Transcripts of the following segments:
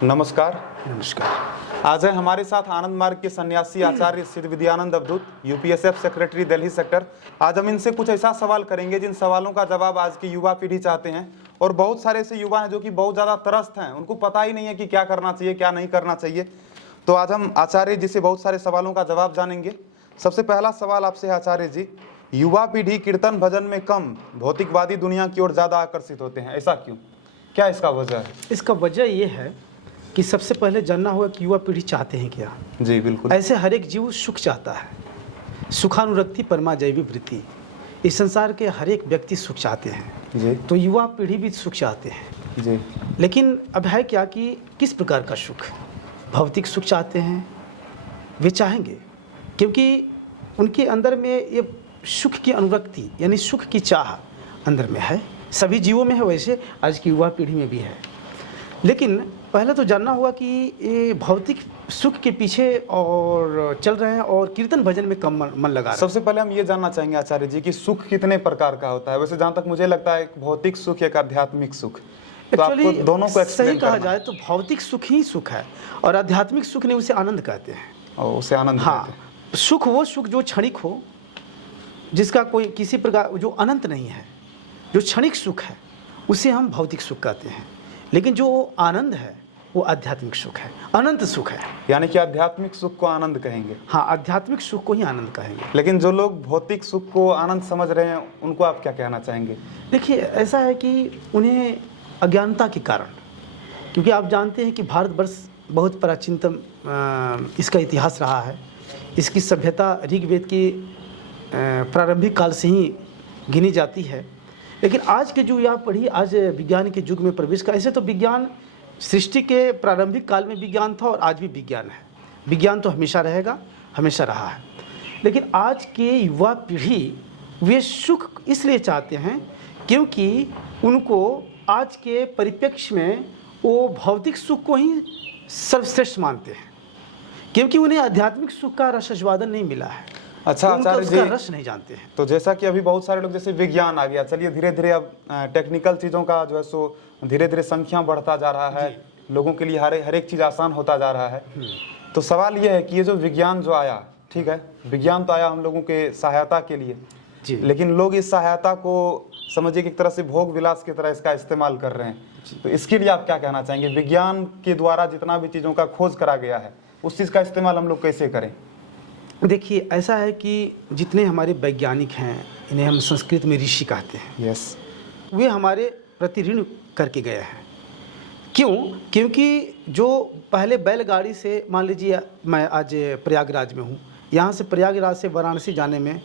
नमस्कार। नमस्कार। आज है हमारे साथ आनंद मार्ग के सन्यासी आचार्य सिद्ध विद्यानंद अवधूत, यूपीएसएफ सेक्रेटरी दिल्ली सेक्टर। आज हम इनसे कुछ ऐसा सवाल करेंगे जिन सवालों का जवाब आज की युवा पीढ़ी चाहते हैं, और बहुत सारे ऐसे युवा हैं जो कि बहुत ज़्यादा त्रस्त हैं, उनको पता ही नहीं है कि क्या करना चाहिए क्या नहीं करना चाहिए। तो आज हम आचार्य जी से बहुत सारे सवालों का जवाब जानेंगे। सबसे पहला सवाल आपसे है आचार्य जी, युवा पीढ़ी कीर्तन भजन में कम, भौतिकवादी दुनिया की ओर ज़्यादा आकर्षित होते हैं, ऐसा क्यों? क्या इसका वजह है? इसका वजह ये है कि सबसे पहले जानना होगा कि युवा पीढ़ी चाहते हैं क्या। जी बिल्कुल। ऐसे हर एक जीव सुख चाहता है, सुखानुरक्ति परमा जैवी वृत्ति। इस संसार के हर एक व्यक्ति सुख चाहते हैं जी तो युवा पीढ़ी भी सुख चाहते हैं जी। लेकिन अब है क्या कि किस प्रकार का सुख। भौतिक सुख चाहते हैं, वे चाहेंगे क्योंकि उनके अंदर में ये सुख की अनुरक्ति यानी सुख की चाह अंदर में है। सभी जीवों में है, वैसे आज की युवा पीढ़ी में भी है। लेकिन पहले तो जानना होगा कि ये भौतिक सुख के पीछे और चल रहे हैं और कीर्तन भजन में कम मन लगा रहे हैं। सबसे पहले हम ये जानना चाहेंगे आचार्य जी कि सुख कितने प्रकार का होता है? वैसे जहाँ तक मुझे लगता है, एक भौतिक सुख, एक आध्यात्मिक सुख। तो आपको दोनों को सही कहा जाए तो भौतिक सुख ही सुख है और आध्यात्मिक सुख नहीं, उसे आनंद कहते हैं। और उसे आनंद कहते हैं। सुख वो सुख जो क्षणिक हो, जिसका कोई किसी प्रकार जो अनंत नहीं है, जो क्षणिक सुख है उसे हम भौतिक सुख कहते हैं। लेकिन जो आनंद है वो आध्यात्मिक सुख है, अनंत सुख है। यानी कि आध्यात्मिक सुख को आनंद कहेंगे? हाँ, आध्यात्मिक सुख को ही आनंद कहेंगे। लेकिन जो लोग भौतिक सुख को आनंद समझ रहे हैं, उनको आप क्या कहना चाहेंगे? देखिए, ऐसा है कि उन्हें अज्ञानता के कारण, क्योंकि आप जानते हैं कि भारतवर्ष बहुत प्राचीनतम इसका इतिहास रहा है। इसकी सभ्यता ऋग्वेद की प्रारंभिक काल से ही गिनी जाती है। लेकिन आज के जो युवा पीढ़ी आज विज्ञान के युग में प्रवेश कर, ऐसे तो विज्ञान सृष्टि के प्रारंभिक काल में विज्ञान था और आज भी विज्ञान है। विज्ञान तो हमेशा रहेगा, हमेशा रहा है। लेकिन आज के युवा पीढ़ी वे सुख इसलिए चाहते हैं क्योंकि उनको आज के परिप्रेक्ष्य में वो भौतिक सुख को ही सर्वश्रेष्ठ मानते हैं, क्योंकि उन्हें आध्यात्मिक सुख का रसास्वादन नहीं मिला है। अच्छा आचार्य जी, रस नहीं जानते हैं। तो जैसा कि अभी बहुत सारे लोग, जैसे विज्ञान आ गया, चलिए धीरे धीरे अब टेक्निकल चीज़ों का जो है सो धीरे धीरे संख्या बढ़ता जा रहा है, लोगों के लिए हर एक चीज़ आसान होता जा रहा है। तो सवाल ये है कि ये जो विज्ञान जो आया, ठीक है, विज्ञान तो आया हम लोगों के सहायता के लिए, लेकिन लोग इस सहायता को समझिए कि एक तरह से भोग विलास की तरह इसका इस्तेमाल कर रहे हैं। तो इसके लिए आप क्या कहना चाहेंगे? विज्ञान के द्वारा जितना भी चीज़ों का खोज करा गया है, उस चीज़ का इस्तेमाल हम लोग कैसे करें? देखिए, ऐसा है कि जितने हमारे वैज्ञानिक हैं, इन्हें हम संस्कृत में ऋषि कहते हैं। यस। वे हमारे प्रति ऋण करके गए हैं। क्यों? क्योंकि जो पहले बैलगाड़ी से, मान लीजिए मैं आज प्रयागराज में हूँ, यहाँ से प्रयागराज से वाराणसी जाने में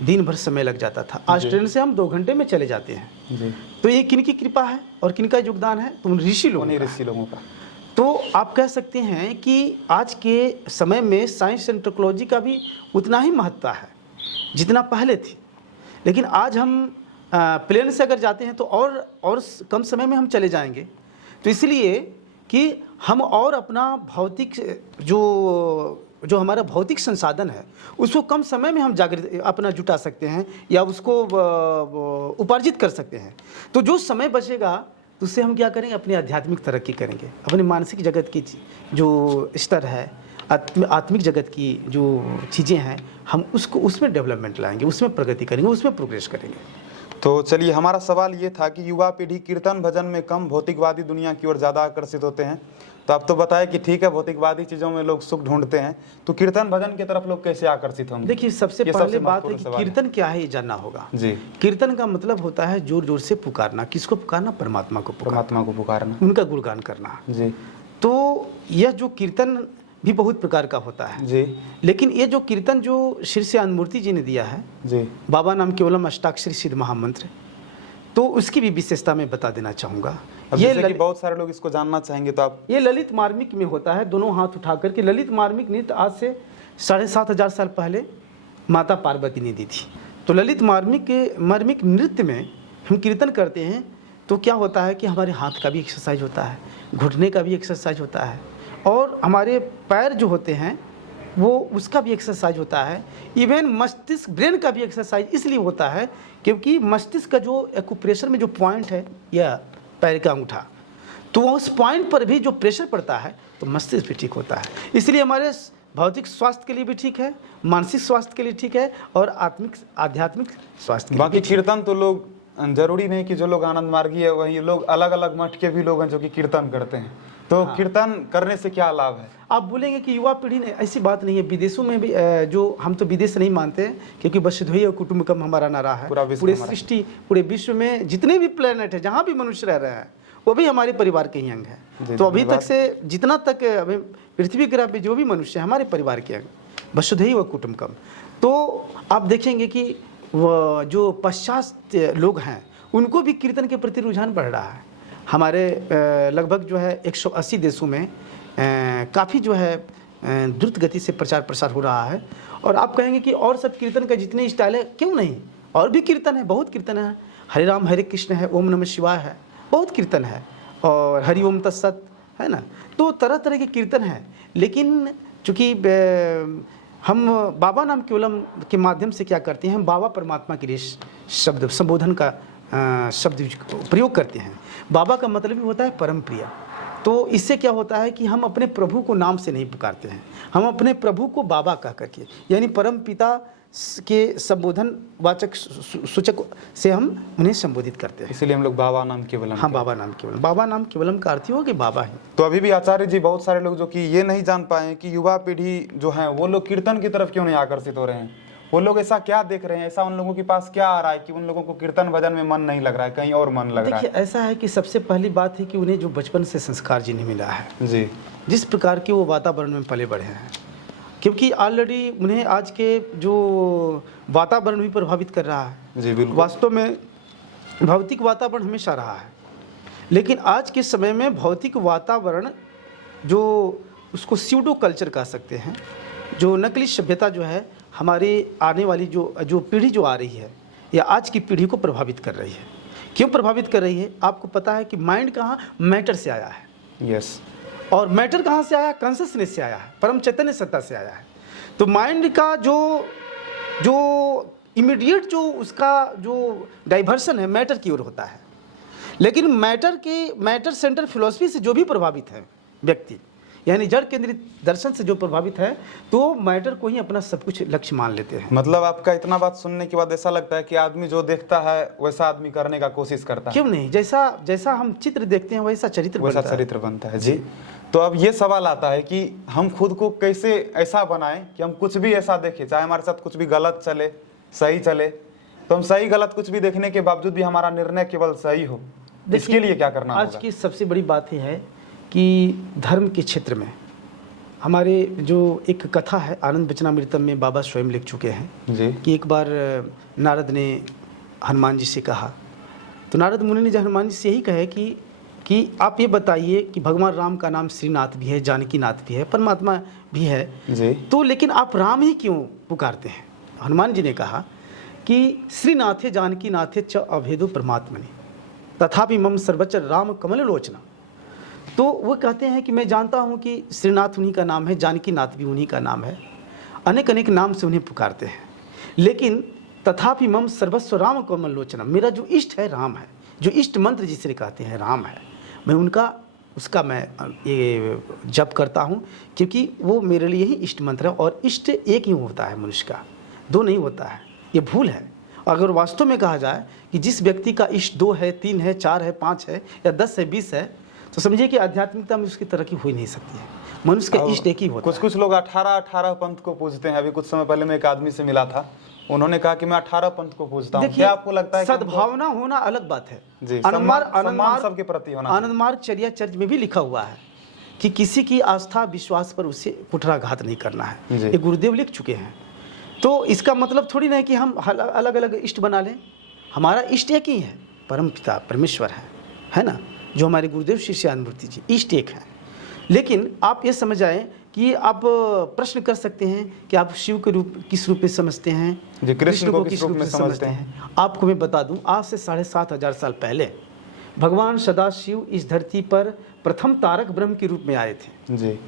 दिन भर समय लग जाता था। आज ट्रेन से हम 2 घंटे में चले जाते हैं जी। तो ये किनकी कृपा है और किनका योगदान है? तो ऋषि लोगों का। तो आप कह सकते हैं कि आज के समय में साइंस एंड टेक्नोलॉजी का भी उतना ही महत्व है जितना पहले थी। लेकिन आज हम प्लेन से अगर जाते हैं तो और कम समय में हम चले जाएंगे। तो इसलिए कि हम और अपना भौतिक जो हमारा भौतिक संसाधन है उसको कम समय में हम जागृत अपना जुटा सकते हैं या उसको उपार्जित कर सकते हैं। तो जो समय बचेगा तो उससे हम क्या करेंगे? अपनी आध्यात्मिक तरक्की करेंगे, अपने मानसिक जगत की जो स्तर है, आत्मिक जगत की जो चीज़ें हैं, हम उसको उसमें डेवलपमेंट लाएंगे, उसमें प्रगति करेंगे, उसमें प्रोग्रेस करेंगे। तो चलिए, हमारा सवाल ये था कि युवा पीढ़ी कीर्तन भजन में कम, भौतिकवादी दुनिया की ओर ज़्यादा आकर्षित होते हैं। तो आप तो बताएं कि ठीक है, भौतिकवादी चीज़ों में लोग सुख ढूंढते हैं, तो कीर्तन भजन की तरफ लोग कैसे आकर्षित होंगे? देखिए, सबसे पहले बात है कि कीर्तन क्या है ये जानना होगा जी। कीर्तन का मतलब होता है जोर जोर से पुकारना। किसको पुकारना? परमात्मा को पुकारना, उनका गुणगान करना जी। तो यह जो कीर्तन भी बहुत प्रकार का होता है जी। लेकिन ये जो कीर्तन जो श्री श्याममूर्ति जी ने दिया है जी, बाबा नाम केवलम अष्टाक्षरी सिद्ध महामंत्र, तो उसकी भी विशेषता मैं बता देना चाहूँगा। ये बहुत सारे लोग इसको जानना चाहेंगे, तो आप। ये ललित मार्मिक में होता है, दोनों हाथ उठा करके। ललित मार्मिक नृत्य आज से 7,500 साल पहले माता पार्वती ने दी थी। तो ललित मार्मिक नृत्य में हम कीर्तन करते हैं तो क्या होता है कि हमारे हाथ का भी एक्सरसाइज होता है, घुटने का भी एक्सरसाइज होता है, और हमारे पैर जो होते हैं वो उसका भी एक्सरसाइज होता है। इवन मस्तिष्क, ब्रेन का भी एक्सरसाइज इसलिए होता है क्योंकि मस्तिष्क का जो एक्यूप्रेशर में जो पॉइंट है या पैर का अंगूठा, तो उस पॉइंट पर भी जो प्रेशर पड़ता है तो मस्तिष्क भी ठीक होता है। इसलिए हमारे भौतिक स्वास्थ्य के लिए भी ठीक है, मानसिक स्वास्थ्य के लिए ठीक है और आध्यात्मिक स्वास्थ्य के लिए बाकी कीर्तन तो लोग, जरूरी नहीं कि जो लोग आनंद मार्गी है वही लोग, अलग अलग मठ के भी लोग हैं जो कि कीर्तन करते हैं। तो कीर्तन करने से क्या लाभ है? आप बोलेंगे कि युवा पीढ़ी ने, ऐसी बात नहीं है। विदेशों में भी जो हम तो विदेश नहीं मानते हैं, क्योंकि वसुधैव कुटुंबकम हमारा नारा है। पूरे सृष्टि, पूरे विश्व में जितने भी प्लेनेट है, जहाँ भी मनुष्य रह रहे हैं, वो भी हमारे परिवार के ही अंग है। तो अभी तक से जितना तक अभी पृथ्वी ग्रह पे जो भी मनुष्य है, हमारे परिवार के अंग, वसुधैव कुटुंबकम। तो आप देखेंगे कि वो जो पाश्चात्य लोग हैं उनको भी कीर्तन के प्रति रुझान बढ़ रहा है। हमारे लगभग जो है 180 देशों में काफ़ी जो है द्रुत गति से प्रचार प्रसार हो रहा है। और आप कहेंगे कि और सब कीर्तन का जितने स्टाइल है, क्यों नहीं, और भी कीर्तन है, बहुत कीर्तन है। हरे राम हरे कृष्ण है, ओम नमः शिवाय है, बहुत कीर्तन है, और हरि ओम तत्सत है ना। तो तरह तरह के कीर्तन है। लेकिन चूँकि हम बाबा नाम केवलम के माध्यम से क्या करते हैं, हम बाबा परमात्मा के लिए शब्द संबोधन का शब्द प्रयोग करते हैं। बाबा का मतलब भी होता है परम प्रिय। तो इससे क्या होता है कि हम अपने प्रभु को नाम से नहीं पुकारते हैं, हम अपने प्रभु को बाबा कह करके, यानी परम पिता के संबोधन वाचक सूचक से हम उन्हें संबोधित करते हैं। इसलिए हम लोग बाबा नाम केवलम। हाँ, बाबा नाम केवलम। बाबा नाम केवलम का अर्थ हो कि बाबा है। तो अभी भी आचार्य जी, बहुत सारे लोग जो कि ये नहीं जान पाए कि युवा पीढ़ी जो है वो लोग कीर्तन की तरफ क्यों नहीं आकर्षित हो रहे हैं। वो लोग ऐसा क्या देख रहे हैं, ऐसा उन लोगों के पास क्या आ रहा है कि उन लोगों को कीर्तन भजन में मन नहीं लग रहा है, कहीं और मन लग रहा है? देखिए, ऐसा है कि सबसे पहली बात है कि उन्हें जो बचपन से संस्कार जिन्हें मिला है जी, जिस प्रकार के वो वातावरण में पले बढ़े हैं, क्योंकि ऑलरेडी उन्हें आज के जो वातावरण भी प्रभावित कर रहा है। जी बिल्कुल। वास्तव में भौतिक वातावरण हमेशा रहा है, लेकिन आज के समय में भौतिक वातावरण जो उसको स्यूडो कल्चर कह सकते हैं, जो नकली सभ्यता जो है, हमारे आने वाली जो पीढ़ी जो आ रही है या आज की पीढ़ी को प्रभावित कर रही है। क्यों प्रभावित कर रही है? आपको पता है कि माइंड कहाँ, मैटर से आया है। यस। और मैटर कहाँ से आया? कॉन्शसनेस से आया है, परम चैतन्य सत्ता से आया है। तो माइंड का जो इमीडिएट जो उसका जो डाइवर्सन है मैटर की ओर होता है। लेकिन मैटर सेंटर फिलॉसफी से जो भी प्रभावित है व्यक्ति, यानी जड़ केंद्रित दर्शन से जो प्रभावित है, तो मैटर को ही अपना सब कुछ लक्ष्य मान लेते हैं। मतलब आपका इतना बात सुनने के बाद ऐसा लगता है कि आदमी जो देखता है वैसा आदमी करने का कोशिश करता है। क्यों नहीं? जैसा हम चित्र देखते हैं वैसा चरित्र बनता है। जी। तो अब ये सवाल आता है कि हम खुद को कैसे ऐसा बनाएं कि हम कुछ भी ऐसा देखें, चाहे हमारे साथ कुछ भी गलत चले सही चले, तो हम सही गलत कुछ भी देखने के बावजूद भी हमारा निर्णय केवल सही हो। इसके लिए क्या करना होगा? आज की सबसे बड़ी बात यह है कि धर्म के क्षेत्र में हमारे जो एक कथा है, आनंद वचनामृतम में बाबा स्वयं लिख चुके हैं जी, कि एक बार नारद ने हनुमान जी से कहा, तो नारद मुनि ने जो हनुमान जी से यही कहे कि आप ये बताइए कि भगवान राम का नाम श्रीनाथ भी है, जानकी नाथ भी है, परमात्मा भी है जी, तो लेकिन आप राम ही क्यों पुकारते हैं? हनुमान जी ने कहा कि श्रीनाथे जानकी नाथे च अभेदो परमात्मनि तथापि मम सर्वच राम कमल लोचना। तो वो कहते हैं कि मैं जानता हूँ कि श्रीनाथ उन्हीं का नाम है, जानकी नाथ भी उन्हीं का नाम है, अनेक अनेक नाम से उन्हें पुकारते हैं, लेकिन तथापि मम सर्वस्व राम कमल लोचना, मेरा जो इष्ट है राम है, जो इष्ट मंत्र जिसे कहते हैं राम है, मैं उसका मैं ये जप करता हूँ, क्योंकि वो मेरे लिए ही इष्ट मंत्र है। और इष्ट एक ही होता है मनुष्य का, दो नहीं होता है, ये भूल है। अगर वास्तव में कहा जाए कि जिस व्यक्ति का इष्ट 2 है, 3 है, 4 है, 5 है या 10 है, 20 है, तो समझिए कि आध्यात्मिकता में उसकी तरक्की हो ही नहीं सकती है। मनुष्य का इष्ट एक ही होता है। कुछ लोग 18 पंथ को पूजते हैं। अभी कुछ समय पहले मैं एक आदमी से मिला था, उन्होंने कहा कि मैं 18 पंथ को पूजता हूं। क्या आपको लगता है सद्भावना होना अलग बात है जी, सम्मान सबके प्रति होना। आनंद मार्ग चर्या चर्च में भी लिखा हुआ है कि किसी की आस्था विश्वास पर उसे कुठाराघात नहीं करना है, ये गुरुदेव लिख चुके हैं। तो इसका मतलब थोड़ी ना है कि हम अलग अलग इष्ट बना लें। हमारा इष्ट एक ही है, परम पिता परमेश्वर है ना, जो हमारे गुरुदेव श्री श्याममूर्ति जी, इष्ट एक है। लेकिन आप ये समझ आए कि आप प्रश्न कर सकते हैं कि आप शिव के रूप किस रूप में समझते हैं, कृष्ण को किस रूप में समझते हैं। आपको मैं बता दूं, आज से 7,500 साल पहले भगवान सदाशिव इस धरती पर प्रथम तारक ब्रह्म के रूप में आए थे जी।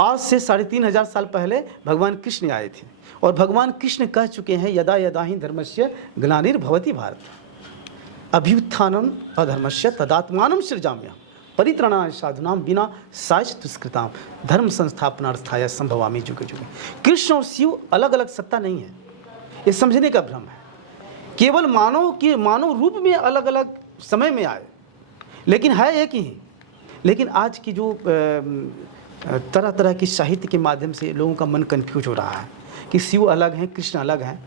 आज से 3,500 साल पहले भगवान कृष्ण आए थे, और भगवान कृष्ण कह चुके हैं यदा यदा ही धर्मस्य ग्लानिर्भवति भारत अभ्युत्थानम अधर्मस्य तदात्मानं सृजाम्यहम्। परित्राणाय साधुनाम विना साच दुष्कृताम धर्म संस्थापनार्थाय संभवामि जुगे जुगे। कृष्ण और शिव अलग अलग सत्ता नहीं है, ये समझने का भ्रम है। केवल मानव रूप में अलग अलग समय में आए, लेकिन है एक ही। लेकिन आज की जो तरह तरह की साहित्य के माध्यम से लोगों का मन कन्फ्यूज हो रहा है कि शिव अलग हैं, कृष्ण अलग हैं।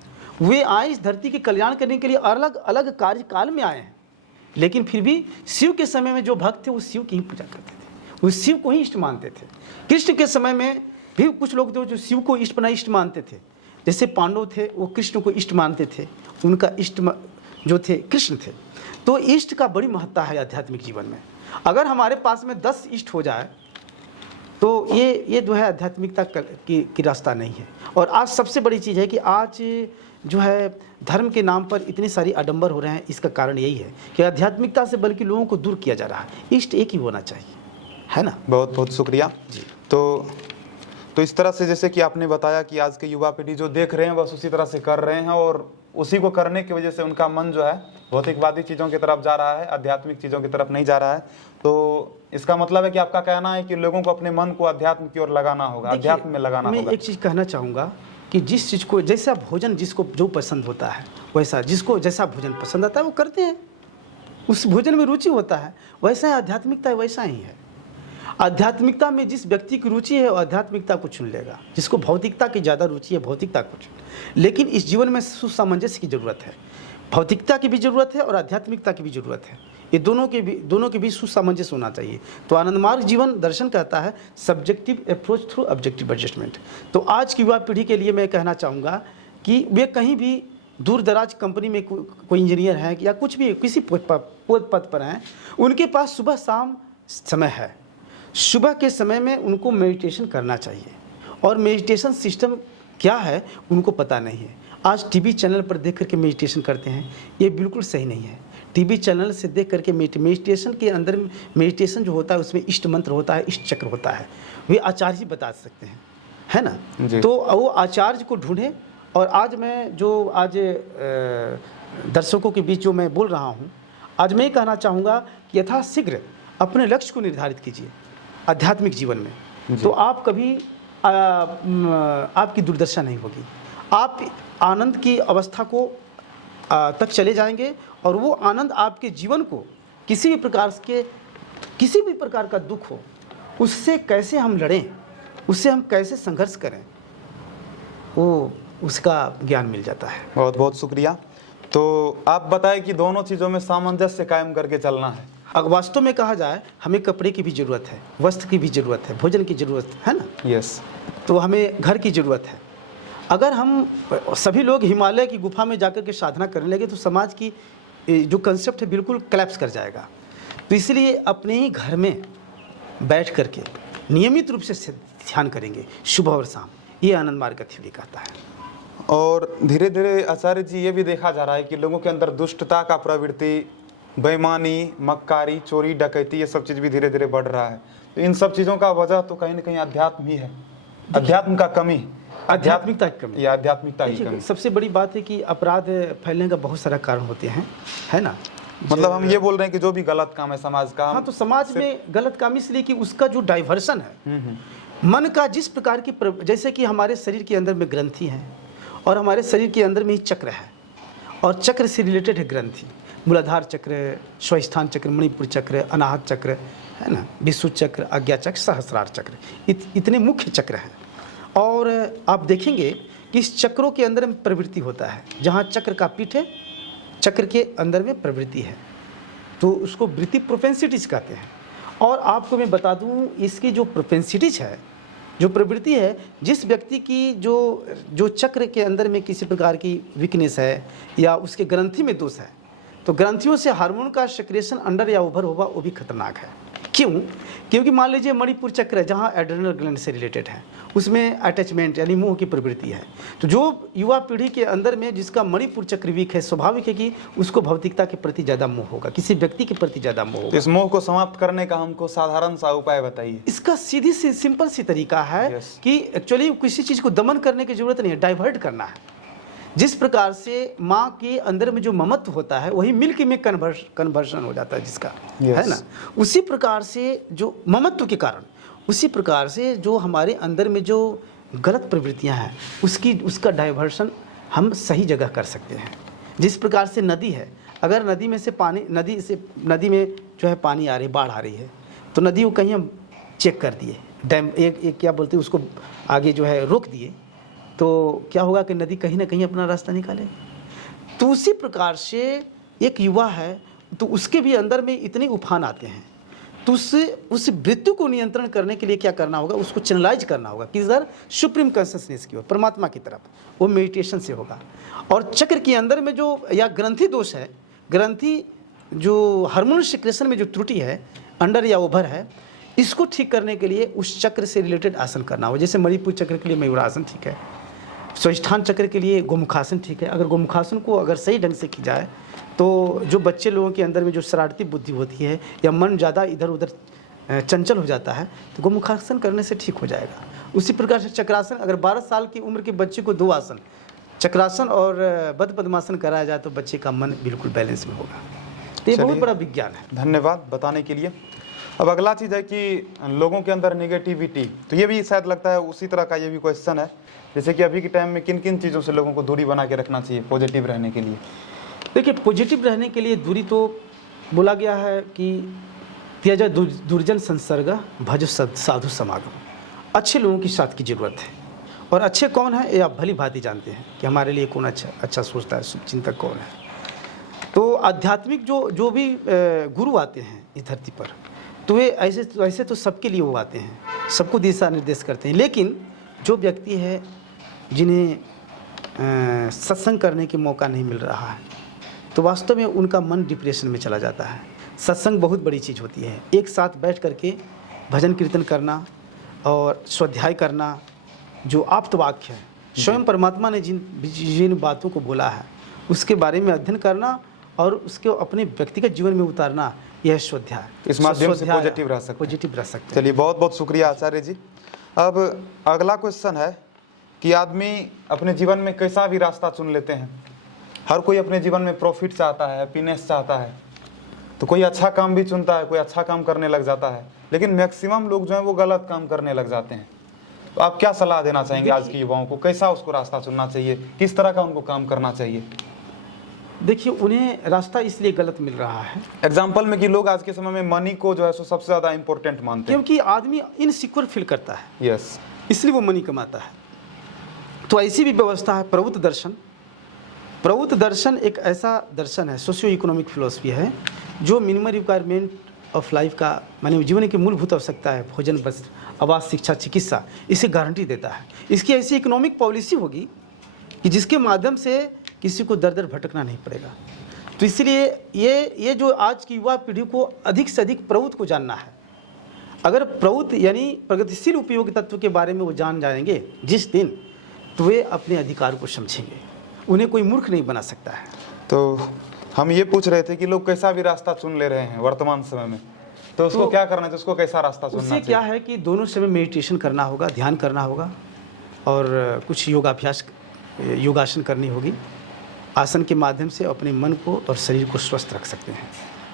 वे आए इस धरती के कल्याण करने के लिए, अलग अलग कार्यकाल में आए हैं, लेकिन फिर भी शिव के समय में जो भक्त थे वो शिव की ही पूजा करते थे, वो शिव को ही इष्ट मानते थे। कृष्ण के समय में भी कुछ लोग थे जो शिव को इष्ट मानते थे। जैसे पांडव थे, वो कृष्ण को इष्ट मानते थे, उनका इष्ट जो थे कृष्ण थे। तो इष्ट का बड़ी महत्ता है आध्यात्मिक जीवन में। अगर हमारे पास में 10 इष्ट हो जाए तो ये जो है आध्यात्मिकता की रास्ता नहीं है। और आज सबसे बड़ी चीज़ है कि आज जो है धर्म के नाम पर इतनी सारी आडंबर हो रहे हैं। इसका कारण यही है कि आध्यात्मिकता से बल्कि लोगों को दूर किया जा रहा है। इष्ट एक ही होना चाहिए, है ना। बहुत बहुत शुक्रिया जी। तो इस तरह से जैसे कि आपने बताया कि आज के युवा पीढ़ी जो देख रहे हैं बस उसी तरह से कर रहे हैं, और उसी को करने की वजह से उनका मन जो है भौतिकवादी चीज़ों की तरफ जा रहा है, आध्यात्मिक चीज़ों की तरफ नहीं जा रहा है। तो इसका मतलब है कि आपका कहना है कि लोगों को अपने मन को अध्यात्म की ओर लगाना होगा, अध्यात्म में लगाना होगा। मैं एक चीज़ कहना चाहूँगा कि जिस चीज़ को, जैसा भोजन जिसको जो पसंद होता है, वैसा जिसको जैसा भोजन पसंद आता है वो करते हैं, उस भोजन में रुचि होता है। वैसा है आध्यात्मिकता, वैसा ही है। आध्यात्मिकता में जिस व्यक्ति की रुचि है वो आध्यात्मिकता को चुन लेगा, जिसको भौतिकता की ज़्यादा रुचि है भौतिकता को चुन। लेकिन इस जीवन में सुसामंजस्य की ज़रूरत है, भौतिकता की भी ज़रूरत है और आध्यात्मिकता की भी ज़रूरत है। ये दोनों के बीच सुसामंजस्य होना चाहिए। तो आनंद मार्ग जीवन दर्शन कहता है subjective approach through objective adjustment. तो आज की युवा पीढ़ी के लिए मैं कहना चाहूँगा कि वे कहीं भी दूर दराज कंपनी में कोई इंजीनियर है या कुछ भी किसी पद पर हैं, उनके पास सुबह शाम समय है। सुबह के समय में उनको मेडिटेशन करना चाहिए, और मेडिटेशन सिस्टम क्या है उनको पता नहीं है। आज टीवी चैनल पर देख करके मेडिटेशन करते हैं, ये बिल्कुल सही नहीं है। टीवी चैनल से देख करके मेडिटेशन के अंदर मेडिटेशन जो होता है उसमें इष्ट मंत्र होता है, इष्ट चक्र होता है, वे आचार्य जी बता सकते हैं, है ना। तो वो आचार्य को ढूंढें। और आज मैं जो आज दर्शकों के बीच जो मैं बोल रहा हूँ, आज मैं ये कहना चाहूँगा कि यथाशीघ्र अपने लक्ष्य को निर्धारित कीजिए आध्यात्मिक जीवन में। तो आप कभी आपकी दुर्दशा नहीं होगी, आप आनंद की अवस्था को तक चले जाएंगे, और वो आनंद आपके जीवन को किसी भी प्रकार का दुख हो उससे कैसे हम लड़ें, उससे हम कैसे संघर्ष करें, वो उसका ज्ञान मिल जाता है। बहुत बहुत शुक्रिया। तो आप बताएं कि दोनों चीज़ों में सामंजस्य कायम करके चलना है। अगर वास्तव में कहा जाए, हमें कपड़े की भी ज़रूरत है, वस्त्र की भी ज़रूरत है, भोजन की ज़रूरत है ना। यस। तो हमें घर की ज़रूरत है। अगर हम सभी लोग हिमालय की गुफा में जाकर के साधना करने लगे तो समाज की जो कंसेप्ट है बिल्कुल कोलैप्स कर जाएगा। तो इसलिए अपने ही घर में बैठ करके नियमित रूप से ध्यान करेंगे सुबह और शाम, ये आनंद मार्ग का थ्योरी कहता है। और धीरे धीरे आचार्य जी ये भी देखा जा रहा है कि लोगों के अंदर दुष्टता का प्रवृत्ति, बेईमानी, मक्कारी, चोरी, डकैती, ये सब चीज़ भी धीरे धीरे बढ़ रहा है। तो इन सब चीज़ों का वजह तो कहीं ना कहीं अध्यात्म ही है, अध्यात्म का कमी, आध्यात्मिकता की कमी, या आध्यात्मिकता की कमी। सबसे बड़ी बात है कि अपराध फैलने का बहुत सारा कारण होते हैं, है ना। मतलब हम ये बोल रहे हैं कि जो भी गलत काम है समाज का, हाँ, तो समाज में गलत काम इसलिए कि उसका जो डाइवर्सन है मन का, जिस प्रकार की जैसे कि हमारे शरीर के अंदर में ग्रंथि है और हमारे शरीर के अंदर में ही चक्र है, और चक्र से रिलेटेड है ग्रंथि, मूलाधार चक्र, स्वास्थान चक्र, मणिपुर चक्र, अनाहत चक्र, है ना, विशुद्ध चक्र, आज्ञा चक्र, सहस्रार चक्र, इतने मुख्य चक्र हैं। और आप देखेंगे कि इस चक्रों के अंदर में प्रवृत्ति होता है। जहाँ चक्र का पीठ है, चक्र के अंदर में प्रवृत्ति है, तो उसको वृत्ति प्रोपेंसिटीज कहते हैं। और आपको मैं बता दूं, इसकी जो प्रोपेंसिटीज है, जो प्रवृत्ति है, जिस व्यक्ति की जो चक्र के अंदर में किसी प्रकार की वीकनेस है या उसके ग्रंथि में दोष है, तो ग्रंथियों से हार्मोन का सेक्रेशन अंडर या ओवर होगा, वो भी खतरनाक है। क्यों? क्योंकि मान लीजिए मणिपुर चक्र है, जहाँ एड्रेनल ग्लैंड से रिलेटेड है, उसमें अटैचमेंट यानी मोह की प्रवृत्ति है। तो जो युवा पीढ़ी के अंदर में जिसका मणिपुर चक्र वीक है, स्वाभाविक है कि उसको भौतिकता के प्रति ज़्यादा मोह होगा, किसी व्यक्ति के प्रति ज़्यादा मोह होगा। इस मोह को समाप्त करने का हमको साधारण सा उपाय बताइए। इसका सीधी सी सिंपल सी तरीका है कि एक्चुअली किसी चीज़ को दमन करने की जरूरत नहीं है, डाइवर्ट करना है। जिस प्रकार से माँ के अंदर में जो ममत्व होता है वही मिल्क में कन्वर्शन हो जाता है जिसका, है ना। उसी प्रकार से जो ममत्व के कारण, उसी प्रकार से जो हमारे अंदर में जो गलत प्रवृत्तियां हैं उसका डाइवर्शन हम सही जगह कर सकते हैं। जिस प्रकार से नदी है, अगर नदी में से पानी, नदी में जो है पानी आ रही, बाढ़ आ रही है, तो नदी को कहीं हम चेक कर दिए, डैम एक क्या बोलते हैं उसको आगे जो है रोक दिए, तो क्या होगा कि नदी कहीं ना कहीं अपना रास्ता निकाले। तो उसी प्रकार से एक युवा है तो उसके भी अंदर में इतने उफान आते हैं, तो उस वृत्ति को नियंत्रण करने के लिए क्या करना होगा, उसको चैनलाइज करना होगा किधर, सुप्रीम कॉन्शियसनेस की ओर, परमात्मा की तरफ। वो मेडिटेशन से होगा। और चक्र के अंदर में जो या ग्रंथि दोष है, ग्रंथि जो हार्मोन सिक्रेशन में जो त्रुटि है, अंडर या ओवर है, इसको ठीक करने के लिए उस चक्र से रिलेटेड आसन करना हो। जैसे मणिपुर चक्र के लिए मयूरासन ठीक है, स्वाधिष्ठान चक्र के लिए गोमुखासन ठीक है। अगर गोमुखासन को अगर सही ढंग से की जाए तो जो बच्चे लोगों के अंदर में जो शरारती बुद्धि होती है या मन ज़्यादा इधर उधर चंचल हो जाता है, तो गोमुखासन करने से ठीक हो जाएगा। उसी प्रकार से चक्रासन, अगर 12 साल की उम्र के बच्चे को 2 आसन, चक्रासन और बद्ध पद्मासन कराया जाए तो बच्चे का मन बिल्कुल बैलेंस में होगा। तो ये बहुत बड़ा विज्ञान है। धन्यवाद बताने के लिए। अब अगला चीज़ है कि लोगों के अंदर नेगेटिविटी, तो ये भी शायद लगता है उसी तरह का ये भी क्वेश्चन है, जैसे कि अभी के टाइम में किन किन चीज़ों से लोगों को दूरी बना के रखना चाहिए पॉजिटिव रहने के लिए। देखिए, पॉजिटिव रहने के लिए दूरी तो बोला गया है कि त्यज दुर्जन संसर्ग भज साधु समागम। अच्छे लोगों की साथ की जरूरत है, और अच्छे कौन है ये आप भली भांति जानते हैं कि हमारे लिए कौन अच्छा सोचता है, चिंतक कौन है। तो आध्यात्मिक जो भी गुरु आते हैं इस धरती पर, तो वे ऐसे तो सबके लिए वो आते हैं, सबको दिशा निर्देश करते हैं। लेकिन जो व्यक्ति है जिन्हें सत्संग करने के मौका नहीं मिल रहा है, तो वास्तव में उनका मन डिप्रेशन में चला जाता है। सत्संग बहुत बड़ी चीज़ होती है। एक साथ बैठ करके भजन कीर्तन करना और स्वाध्याय करना, जो आप्त वाक्य है, स्वयं परमात्मा ने जिन बातों को बोला है उसके बारे में अध्ययन करना और उसके अपने व्यक्तिगत जीवन में उतारना, यह स्वाध्याय। इस माध्यम से पॉजिटिव रह सकते। चलिए, बहुत बहुत शुक्रिया आचार्य जी। अब अगला क्वेश्चन है कि आदमी अपने जीवन में कैसा भी रास्ता चुन लेते हैं। हर कोई अपने जीवन में प्रॉफिट चाहता है, हैप्पीनेस चाहता है, तो कोई अच्छा काम भी चुनता है, कोई अच्छा काम करने लग जाता है, लेकिन मैक्सिमम लोग जो है वो गलत काम करने लग जाते हैं। तो आप क्या सलाह देना चाहेंगे आज के युवाओं को, कैसा उसको रास्ता चुनना चाहिए, किस तरह का उनको काम करना चाहिए? देखिए, उन्हें रास्ता इसलिए गलत मिल रहा है एग्जाम्पल में कि लोग आज के समय में मनी को जो है सो सबसे ज़्यादा इंपॉर्टेंट मानते हैं, क्योंकि आदमी इनसिक्योर फील करता है। यस, इसलिए वो मनी कमाता है। तो ऐसी भी व्यवस्था है प्रवृत्त दर्शन। प्रवृत्त दर्शन एक ऐसा दर्शन है, सोशियो इकोनॉमिक फिलोसफी है, जो मिनिमम रिक्वायरमेंट ऑफ लाइफ का, माने जीवन की मूलभूत आवश्यकता है, भोजन, वस्त्र, आवास, शिक्षा, चिकित्सा, इसे गारंटी देता है। इसकी ऐसी इकोनॉमिक पॉलिसी होगी कि जिसके माध्यम से किसी को दर दर भटकना नहीं पड़ेगा। तो इसलिए ये जो आज की युवा पीढ़ी को अधिक से अधिक प्रवृत्त को जानना है। अगर प्रवृत्त यानी प्रगतिशील उपयोगी तत्व के बारे में वो जान जाएंगे जिस दिन, तो वे अपने अधिकार को समझेंगे। उन्हें कोई मूर्ख नहीं बना सकता है। तो हम ये पूछ रहे थे कि लोग कैसा भी रास्ता चुन ले रहे हैं वर्तमान समय में, तो उसको क्या करना चाहिए, उसको कैसा रास्ता चुनना चाहिए? उससे क्या है कि दोनों समय मेडिटेशन करना होगा, ध्यान करना होगा, और कुछ योगासन करनी होगी। आसन के माध्यम से अपने मन को और शरीर को स्वस्थ रख सकते हैं।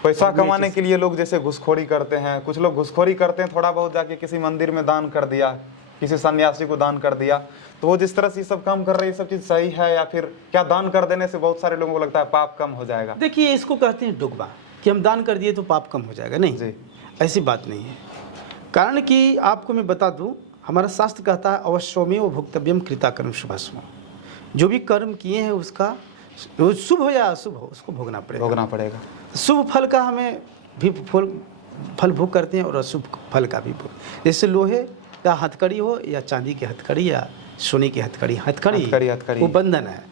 पैसा कमाने के लिए लोग जैसे घुसखोरी करते हैं, कुछ लोग घुसखोरी करते हैं, थोड़ा बहुत जाके किसी मंदिर में दान कर दिया, किसी सन्यासी को दान कर दिया, तो वो जिस तरह से ये सब काम कर रहे हैं, ये सब चीज़ सही है या फिर क्या दान कर देने से बहुत सारे लोगों को लगता है पाप कम हो जाएगा? देखिए, इसको कहते हैं डोगमा, कि हम दान कर दिए तो पाप कम हो जाएगा। नहीं जी, ऐसी बात नहीं है। कारण कि आपको मैं बता दूं, हमारा शास्त्र कहता है अवश्यमेव भोक्तव्यम कृता कर्म शुभाशुभ। जो भी कर्म किए हैं उसका शुभ हो या अशुभ हो, उसको भोगना पड़ेगा। शुभ फल का हमें भी फल भोग करते हैं और अशुभ फल का भी भोग। जैसे लोहे का हथकड़ी हो या चांदी की हथकड़ी या सोने की हथकड़ी वो बंधन है।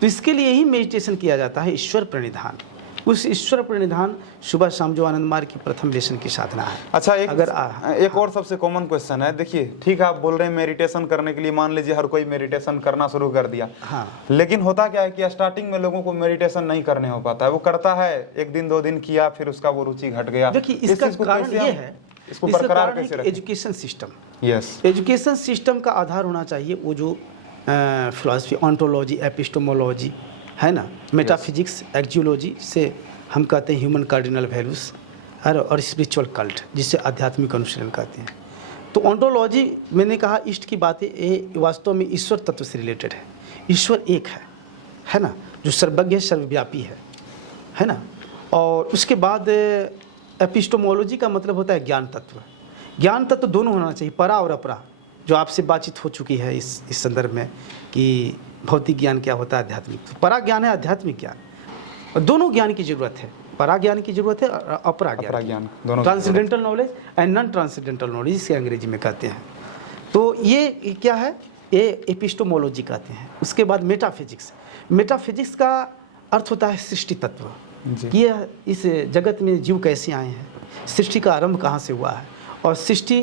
तो इसके लिए ही मेडिटेशन किया जाता है, ईश्वर प्रणिधान। उस ईश्वर प्रणिधान सुबह शाम जो आनंद मार्ग की प्रथम लेसन की साधना है। अच्छा, एक और सबसे कॉमन क्वेश्चन है। देखिए, ठीक है, आप बोल रहे हैं मेडिटेशन करने के लिए, मान लीजिए हर कोई मेडिटेशन करना शुरू कर दिया, हाँ, लेकिन होता क्या है कि स्टार्टिंग में लोगों को मेडिटेशन नहीं करने हो पाता है। वो करता है, 1 दिन 2 दिन किया, फिर उसका वो रुचि घट गया। देखिए, इसका कारण ये है, इसको बरकरार कैसे रखें? Education system. Yes, education system का आधार होना चाहिए वो जो फिलॉसफी, ऑन्टोलॉजी, एपिस्टोमोलॉजी, है ना, मेटाफिजिक्स, एक्जियोलॉजी से हम कहते हैं ह्यूमन कार्डिनल वैल्यूज़, और स्पिरिचुअल कल्ट जिसे आध्यात्मिक अनुशीलन कहते हैं। तो ऑन्टोलॉजी, मैंने कहा ईस्ट की बातें, ये वास्तव में ईश्वर तत्व से रिलेटेड है। ईश्वर एक है ना, जो सर्वज्ञ, सर्वव्यापी है ना। और उसके बाद एपिस्टोमोलॉजी का मतलब होता है ज्ञान तत्व। ज्ञान तत्व दोनों होना चाहिए, परा और अपरा, जो आपसे बातचीत हो चुकी है इस संदर्भ में कि भौतिक ज्ञान क्या होता है, आध्यात्मिक। तो परा ज्ञान है, आध्यात्मिक ज्ञान, और दोनों ज्ञान की जरूरत है। परा ज्ञान की जरूरत है और अपरा ज्ञान, दोनों, transcendental knowledge and non transcendental knowledge, इसे अंग्रेजी में कहते हैं। तो ये क्या है, ये एपिस्टोमोलॉजी कहते हैं। उसके बाद मेटाफिजिक्स। मेटाफिजिक्स का अर्थ होता है सृष्टि तत्व, कि ये इस जगत में जीव कैसे आए हैं, सृष्टि का आरंभ कहाँ से हुआ है, और सृष्टि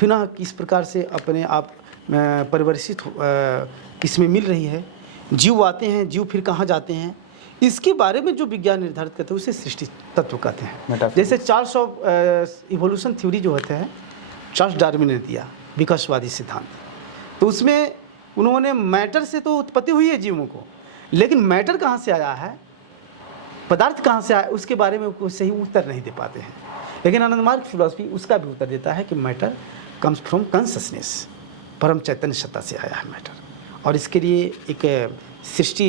पुनः किस प्रकार से अपने आप परिवर्तित किसमें मिल रही है, जीव आते हैं, जीव फिर कहाँ जाते हैं, इसके बारे में जो विज्ञान निर्धारित करते हैं उसे सृष्टि तत्व कहते हैं। जैसे चार्ल्स ऑफ इवोल्यूशन थ्योरी जो होता है, चार्ल्स डार्विन ने दिया विकासवादी सिद्धांत, तो उसमें उन्होंने मैटर से तो उत्पत्ति हुई है जीवों को, लेकिन मैटर कहाँ से आया है, पदार्थ कहाँ से आया, उसके बारे में कोई सही उत्तर नहीं दे पाते हैं। लेकिन आनंद मार्ग फिलॉसफी उसका भी उत्तर देता है कि मैटर कम्स फ्रॉम कॉन्शसनेस, परम चैतन्य सत्ता से आया है मैटर। और इसके लिए एक सृष्टि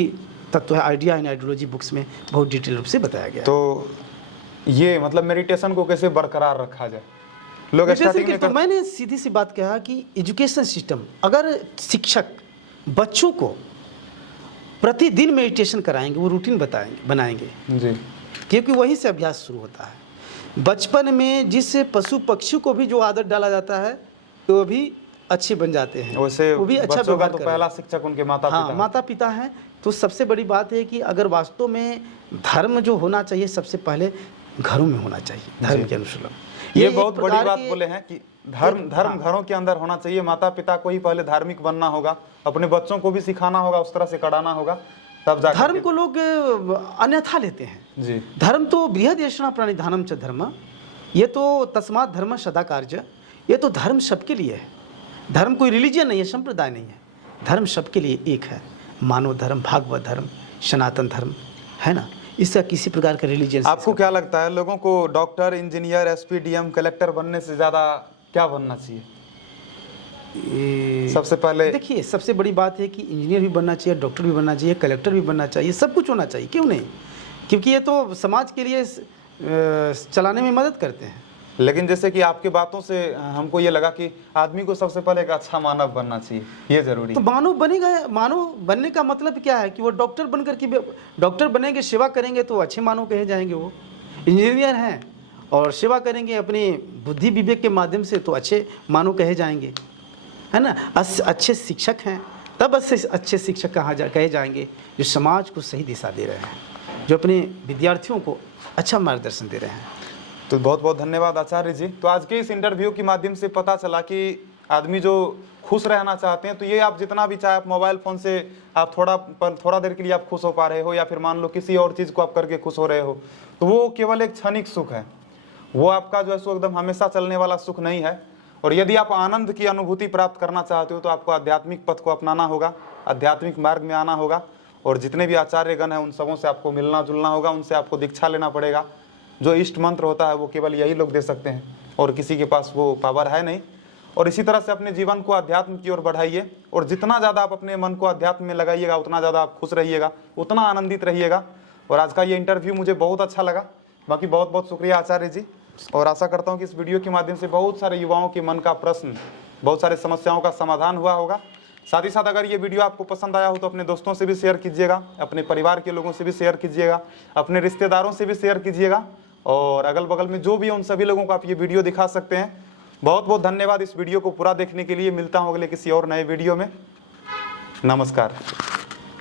तत्व है, आइडिया एंड आइडियोलॉजी बुक्स में बहुत डिटेल रूप से बताया गया। तो ये मतलब मेडिटेशन को कैसे बरकरार रखा जाए, लोग स्टार्टिंग में तो मैंने सीधी सी बात कहा कि एजुकेशन सिस्टम, अगर शिक्षक बच्चों को प्रतिदिन मेडिटेशन कराएंगे, वो रूटीन बनाएंगे जी, क्योंकि वहीं से अभ्यास शुरू होता है। बचपन में जिस पशु पक्षी को भी जो आदत डाला जाता है तो वो भी अच्छे बन जाते हैं, वैसे वो भी अच्छा बच्चों का तो पहला शिक्षक उनके माता पिता हैं। माता पिता हैं। तो सबसे बड़ी बात है कि अगर वास्तव में धर्म जो होना चाहिए सबसे पहले घरों में होना चाहिए, धर्म के अनुशीलन। ये बहुत बड़ी बात बोले हैं कि धर्म घरों के अंदर होना चाहिए। माता पिता को ही पहले धार्मिक बनना होगा, अपने बच्चों को भी सिखाना होगा, उस तरह से कराना होगा, तब जाकर धर्म को लोग अन्यथा लेते हैं जी। धर्म तो बृहद यशना प्रणिधानम च धर्म, ये तो तस्मात् धर्म सदा कार्य, ये तो धर्म सबके लिए है। धर्म कोई रिलीजियन नहीं है, संप्रदाय नहीं है, धर्म सबके लिए एक है। मानव धर्म, भागवत धर्म, सनातन धर्म, है ना, इसका किसी प्रकार का रिलीजियन। आपको क्या लगता है, लोगों को doctor, engineer, SP, DM, collector बनने से ज़्यादा क्या बनना चाहिए? सबसे पहले देखिए, सबसे बड़ी बात है कि इंजीनियर भी बनना चाहिए, डॉक्टर भी बनना चाहिए, कलेक्टर भी बनना चाहिए, सब कुछ होना चाहिए, क्यों नहीं, क्योंकि ये तो समाज के लिए चलाने में मदद करते हैं। लेकिन जैसे कि आपकी बातों से हमको ये लगा कि आदमी को सबसे पहले एक अच्छा मानव बनना चाहिए, ये जरूरी तो मानव बनेगा। मानव बनने का मतलब क्या है कि वो डॉक्टर बनकर के, डॉक्टर बनेंगे, सेवा करेंगे तो अच्छे मानव कहे जाएंगे। वो इंजीनियर हैं और सेवा करेंगे अपनी बुद्धि विवेक के माध्यम से तो अच्छे मानव कहे जाएंगे, है ना। अच्छे शिक्षक हैं तब अच्छे शिक्षक कहे जाएंगे जो समाज को सही दिशा दे रहे हैं, जो अपने विद्यार्थियों को अच्छा मार्गदर्शन दे रहे हैं। तो बहुत बहुत धन्यवाद आचार्य जी। तो आज के इस इंटरव्यू के माध्यम से पता चला कि आदमी जो खुश रहना चाहते हैं तो ये आप जितना भी चाहे, आप मोबाइल फ़ोन से आप थोड़ा देर के लिए आप खुश हो पा रहे हो, या फिर मान लो किसी और चीज़ को आप करके खुश हो रहे हो, तो वो केवल एक क्षणिक सुख है, वो आपका जो है सो एकदम हमेशा चलने वाला सुख नहीं है। और यदि आप आनंद की अनुभूति प्राप्त करना चाहते हो तो आपको आध्यात्मिक पथ को अपनाना होगा, आध्यात्मिक मार्ग में आना होगा, और जितने भी आचार्यगण हैं उन सबों से आपको मिलना जुलना होगा, उनसे आपको दीक्षा लेना पड़ेगा। जो इष्ट मंत्र होता है वो केवल यही लोग दे सकते हैं और किसी के पास वो पावर है नहीं। और इसी तरह से अपने जीवन को अध्यात्म की ओर बढ़ाइए, और जितना ज़्यादा आप अपने मन को अध्यात्म में लगाइएगा उतना ज़्यादा आप खुश रहिएगा, उतना आनंदित रहिएगा। और आज का ये इंटरव्यू मुझे बहुत अच्छा लगा। बाकी बहुत बहुत शुक्रिया आचार्य जी, और आशा करता हूँ कि इस वीडियो के माध्यम से बहुत सारे युवाओं के मन का प्रश्न, बहुत सारे समस्याओं का समाधान हुआ होगा। साथ ही साथ अगर ये वीडियो आपको पसंद आया हो तो अपने दोस्तों से भी शेयर कीजिएगा, अपने परिवार के लोगों से भी शेयर कीजिएगा, अपने रिश्तेदारों से भी शेयर कीजिएगा, और अगल बगल में जो भी है उन सभी लोगों को आप ये वीडियो दिखा सकते हैं। बहुत बहुत धन्यवाद इस वीडियो को पूरा देखने के लिए। मिलता हूँ अगले किसी और नए वीडियो में। नमस्कार।